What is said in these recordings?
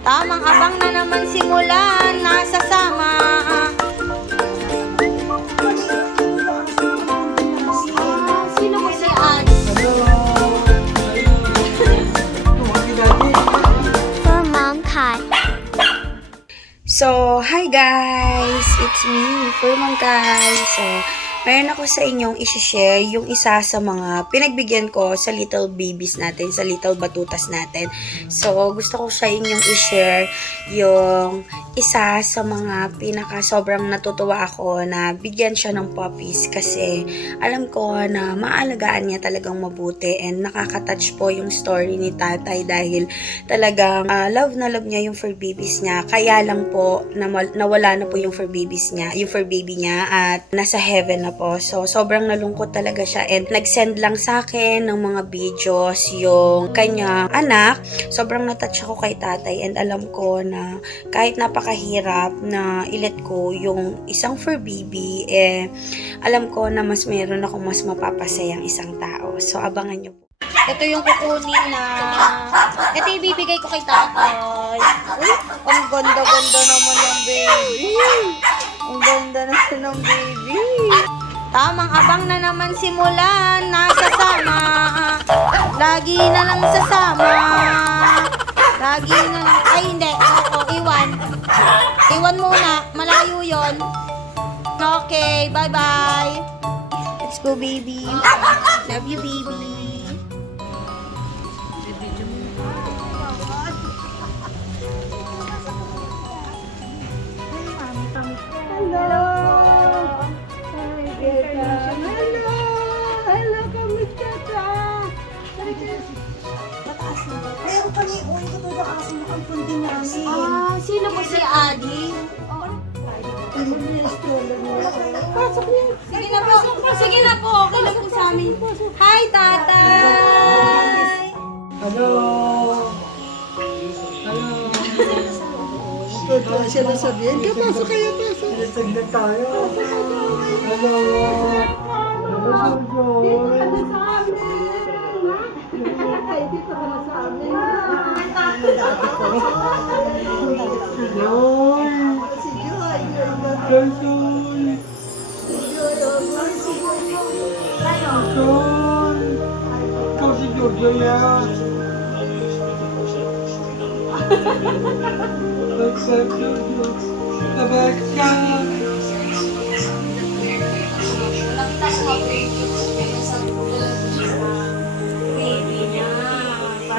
Tamang abang na naman simulan, nasa sama. Sino ko si? For Mom Kai. So, hi guys! It's me, Furman Kai. So, meron ako sa inyong isi-share yung isa sa mga pinagbigyan ko sa little babies natin, sa little batutas natin. So, gusto ko sa inyong i-share yung isa sa mga pinaka sobrang natutuwa ako na bigyan siya ng puppies kasi alam ko na maalagaan niya talagang mabuti and nakaka-touch po yung story ni tatay dahil talagang ah, love na love niya yung fur babies niya. Kaya lang po namal- nawala na po yung fur babies niya, yung fur baby niya at nasa heaven na po. So sobrang nalungkot talaga siya and nag-send lang sa akin ng mga videos yung kanya anak. Sobrang natouch ako kay tatay and alam ko na kahit napakahirap na ilet ko yung isang fur baby eh alam ko na mas meron akong mas mapapasayang isang tao. So abangan niyo po. Ito yung kukunin na... Ito yung ibibigay ko kay tatay. Uy, ang ganda-ganda naman ng baby. Ang ganda naman ng baby. Tamang abang na naman simulan, nasa sama. Lagi na lang sasama. Lagi na lang... Ay, hindi. Oo, iwan. Iwan muna. Malayo yon. Okay, bye-bye. Let's go, baby. Love you, baby. Na sabihin. Ka, pasok kayo, pasok. Saglit tayo. Hello! Hello, Dito ka na sa amin. Dito ka na sa amin. Hello! Si Joy. Joy, Joy. Si Joy, oh, si Joy. Ikaw si Jojo yan. Accept Para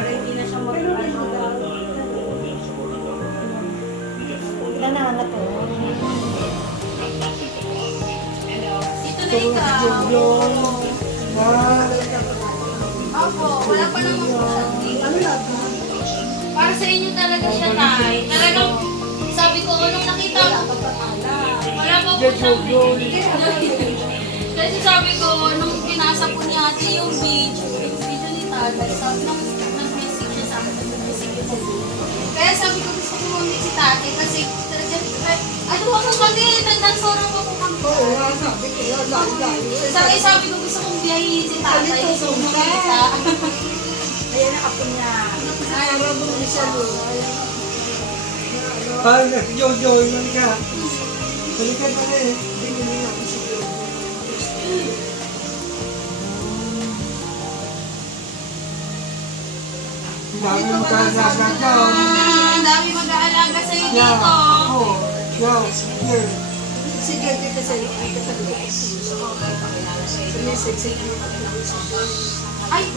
hindi na siya Nanana to. Dito na ikaw. Jojo. Ma. Opo, wala pa naman po siya. Sa inyo talaga siya, tay. Talagang sabi ko, nung nakita ko, wala pa po siyang Kasi sabi ko, nung pinasa po ni ate yung video, yung video ni tatay, sabi nang nag-message siya sa akin, nag-message sa Kaya sabi ko, gusto ko mamit si tatay kasi talagang, ano kung kami, nagdansora pa po kami. Oo, sabi ko. Sabi, sabi ko, gusto kong biyahin si tatay. Kong makita. Ayan ang apo niya. Ay, siya lo. Parang si Jojo, yun ka. Balikan na rin. Bigyan niya ako si Jojo. Dami mo ka nagagaw. Ah, Ang dami mag-aalaga sa'yo dito. Oo. Yaw. Here. Si Jojo kasi ay katulog. Sumisig-sig mo. Ay, Si Daddy. Yayay! Ay,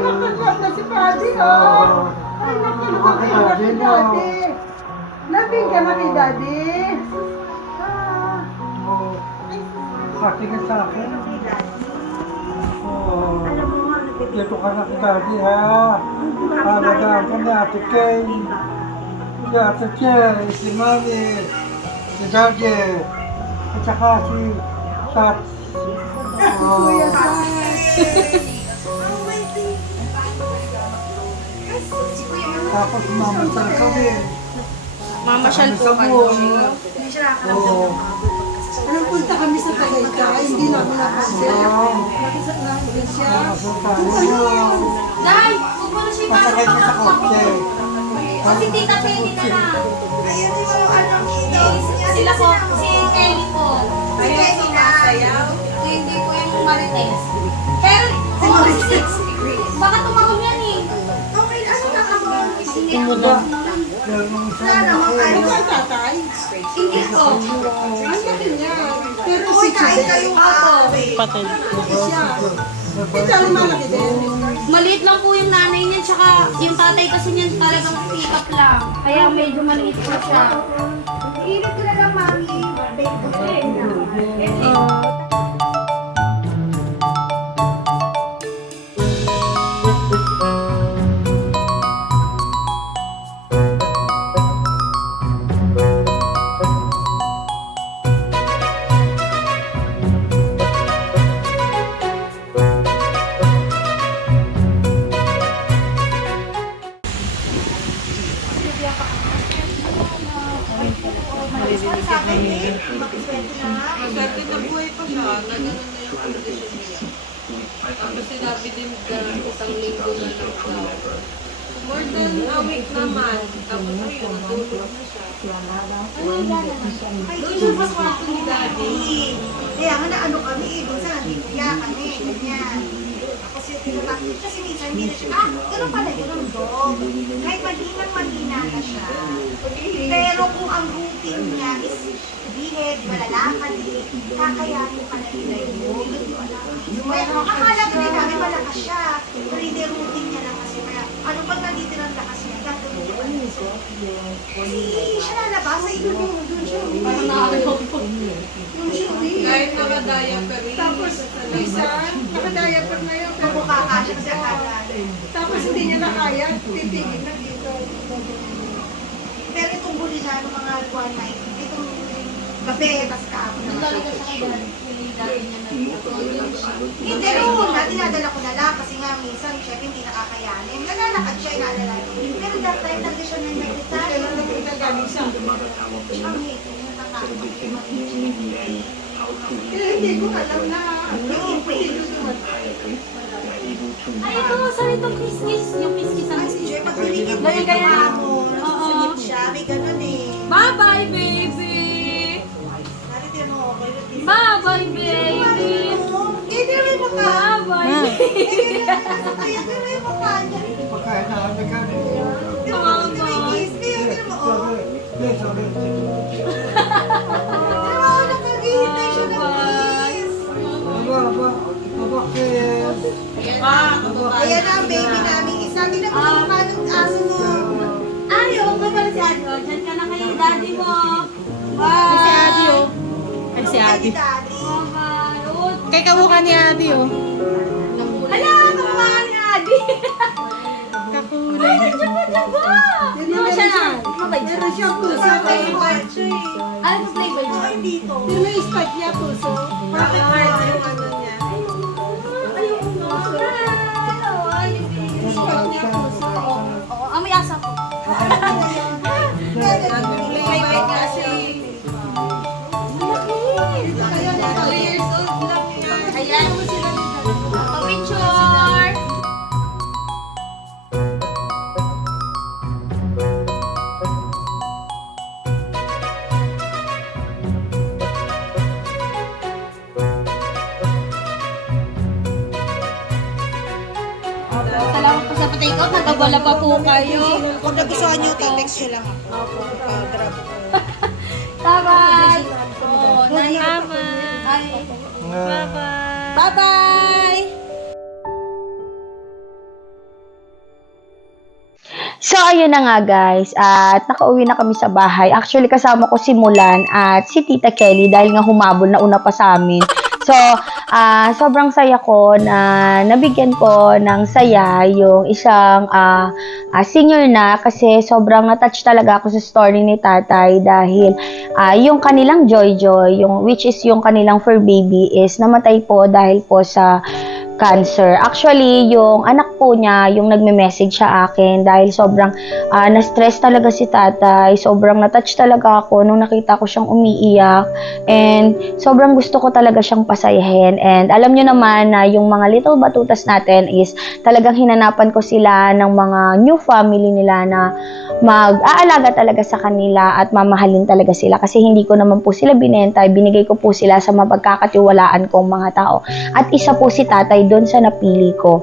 nakakap na si Paddy, oh! Ay, nakakap na si Daddy! Labing ka na kay Daddy! Sakti ka sa akin. Oh. Dito ka na kay Daddy, ha? Palagaan ka na, Ate Kay. Si Ate Kay, si Mami, si Daddy, at saka si Sats. Oh. Tapos mama sa kami. mamasyal po Sa kayo. buong. Oo. Nung punta kami sa Tagaytay, hindi namin napansin. Kain mo. Dai, huwag mo na siya Pasakay mo sa kotse. Si Tita Penny na lang. Sila po, si Ellie po. Ayun, sumasayaw. Hindi po yung Marites. Pero, baka tumawag yan eh. Hindi po na. Pero nung sana ako, Hindi po. Pero si kain kayo Ako. Maliit lang po yung nanay niya, tsaka yung tatay kasi niyan talagang pick up lang. Kaya medyo maliit po siya. 2024. More than a week naman. Tapos ayun, tulog na siya. Ay, doon sa kwarto ni Daddy. Kaya ano kami, doon sa Biblia kami, ganyan. Tapos yung tinatap, kasi minsan hindi siya, ah, ganun pala yun ang dog. Kahit maginang magina na siya. Pero kung ang routine niya bihid, malalakad, eh, kakayanin pala nila yun. Pero akala ko din namin malakas siya. Pero hindi routine niya lang kasi. Kaya ano pag nandito ng lakas niya, gagawin ko ano Kasi siya lalabas, ay doon yung doon siya. Parang nakakalaw po. Doon siya, eh. Kahit naka-diaper, tapos Minsan, nakadiaper na yun, pero, Kamukha siya sa kagad. tapos hindi niya na kaya, titigil na dito. Pero itong huli na ng mga one night, itong gabi, tas kahapon niya na Hindi rin na, dinadala ko na lang kasi nga minsan, syempre hindi nakakayanin. Nalalakad siya, inaalala ko. Pero that time, nandun siya na nag-retire. Kailan na kita galing sa Ang hate, natatakot ko Kaya hindi ko alam na hindi ko Ay, ito, saan itong kiss-kiss? Yung kiss-kiss ang Kasi Joy, pag binigyan mo yung siya, may ganun eh. Bye-bye, baby! Na kiss. Bye-bye, baby! Na aba. Aba, kiss. Ayan na ang baby namin isa. Tingnan mo sa mukha ng aso mo. Ay, oo nga pala si. Oh, Diyan ka na kay Ay. Oh, Kay kamukha ni Ate, oh. Hala, kamukha ni Adi. Kakulay. Diba? Ano siya na? Mabait siya. Meron siyang puso. Favorite siya eh. Ano yung flavor niya? Ay, dito. Yung may spike niya puso. Bakit ba patikot. Nagkabala pa po kayo. Kung nagustuhan niyo, text niyo lang ako. Pag-grab. Bye-bye. Oh, Bye-bye. Bye-bye. Bye-bye. So, ayun na nga guys. At nakauwi na kami sa bahay. Actually, kasama ko si Mulan at si Tita Kelly dahil nga humabol na una pa sa amin. So, ah sobrang saya ko na nabigyan ko ng saya yung isang ah, ah, senior na kasi sobrang na-touch talaga ako sa story ni tatay dahil ah, yung kanilang Joy Joy, yung, which is yung kanilang fur baby is namatay po dahil po sa cancer. Actually, yung anak po niya, yung nagme-message sa akin dahil sobrang ah, na-stress talaga si tatay. Sobrang na-touch talaga ako nung nakita ko siyang umiiyak. And sobrang gusto ko talaga siyang pasayahin. And alam nyo naman na yung mga little batutas natin is talagang hinanapan ko sila ng mga new family nila na mag-aalaga talaga sa kanila at mamahalin talaga sila kasi hindi ko naman po sila binenta, binigay ko po sila sa mapagkakatiwalaan kong mga tao. At isa po si tatay doon sa napili ko.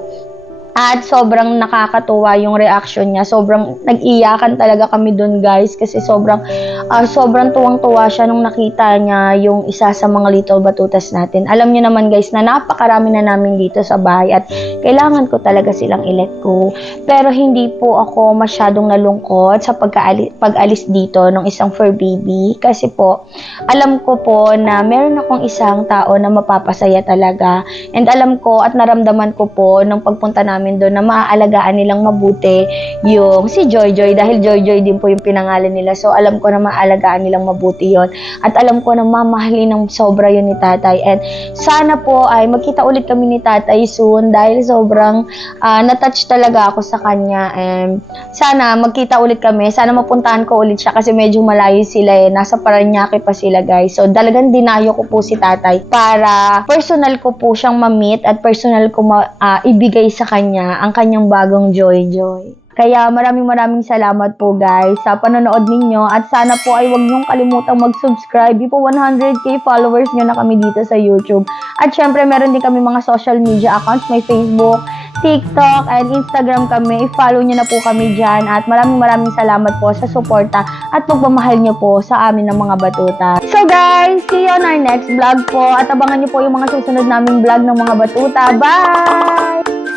At sobrang nakakatuwa yung reaction niya. Sobrang nag-iyakan talaga kami doon guys kasi sobrang ah, sobrang tuwang-tuwa siya nung nakita niya yung isa sa mga little batutas natin. Alam niyo naman guys na napakarami na namin dito sa bahay at kailangan ko talaga silang i-let go. Pero hindi po ako masyadong nalungkot sa pag-alis dito ng isang fur baby kasi po alam ko po na meron akong isang tao na mapapasaya talaga and alam ko at naramdaman ko po nung pagpunta namin doon na maaalagaan nilang mabuti yung si Joy Joy dahil Joy Joy din po yung pinangalan nila. So alam ko na maaalagaan nilang mabuti yon at alam ko na mamahalin ng sobra yun ni tatay. And sana po ay magkita ulit kami ni tatay soon dahil sobrang ah, na-touch talaga ako sa kanya. And sana magkita ulit kami. Sana mapuntahan ko ulit siya kasi medyo malayo sila eh. Nasa Paranaque pa sila guys. So dalagang dinayo ko po si tatay para personal ko po siyang ma-meet at personal ko ma- ah, ibigay sa kanya ang kanyang bagong Joy Joy. Kaya maraming maraming salamat po guys sa panonood ninyo at sana po ay huwag niyong kalimutang mag-subscribe. Di po 100k followers niyo na kami dito sa YouTube. At syempre meron din kami mga social media accounts, may Facebook, TikTok, and Instagram kami. I-follow niyo na po kami dyan. At maraming maraming salamat po sa suporta at pagmamahal niyo po sa amin ng mga batuta. So guys, see you on our next vlog po. At abangan niyo po yung mga susunod naming vlog ng mga batuta. Bye!